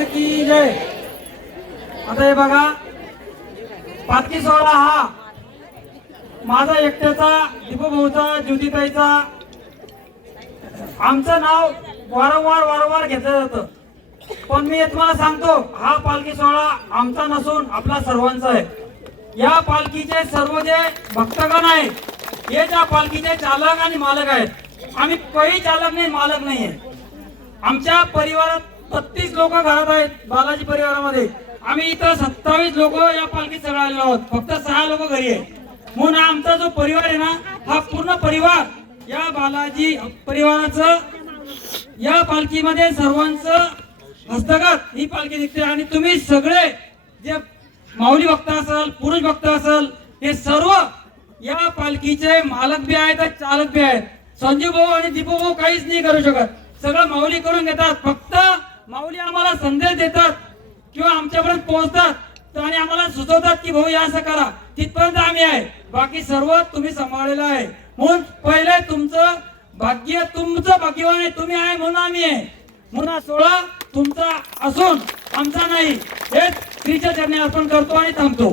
महाराज की जय. आता हे बघा पालखी सोहळा हा माझा एकट्याचा दीपभाऊचा ज्योतिताईचा. आमचं नाव वारंवार वारंवार घेतलं जातं. पण मी तुम्हाला सांगतो हा पालखी सोहळा आमचा नसून आपला सर्वांचा आहे. या पालखीचे सर्व जे भक्तगण आहेत हे त्या पालखीचे चालक आणि मालक आहेत आम्ही काही चालक नाही मालक नाही आहे. आमच्या परिवारात बत्तीस लोक घरात आहेत बालाजी परिवारामध्ये. आम्ही इथं सत्तावीस लोक या पालखीत सगळे आलेलो आहोत. फक्त सहा लोक घरी आहे म्हणून आमचा जो परिवार आहे ना हा पूर्ण परिवार या बालाजी परिवाराचं या पालखीमध्ये सर्वांचं हस्तगत ही पालखी निघते. आणि तुम्ही सगळे जे माऊली भक्त असाल पुरुष भक्त असाल हे सर्व या पालखीचे मालक बी आहेत चालक बी आहेत. संजीव भाऊ आणि दीपू भाऊ काहीच नाही करू शकत. सगळं माऊली करून घेतात. फक्त माऊली आम्हाला संदेश देतात किंवा आमच्यापर्यंत पोहोचतात तर आणि आम्हाला सुचवतात की भाऊ या असं करा तिथपर्यंत आम्ही आहे. बाकी सर्व तुम्ही सांभाळलेलं आहे. म्हणून पहिले तुमचं भाग्य तुमचं भाग्यवान आहे तुम्ही आहे म्हणून आम्ही आहे. म्हणून सोळा तुमचा असून आमचा नाही. हेच श्रीच्या चरणी अर्पण करतो आणि थांबतो.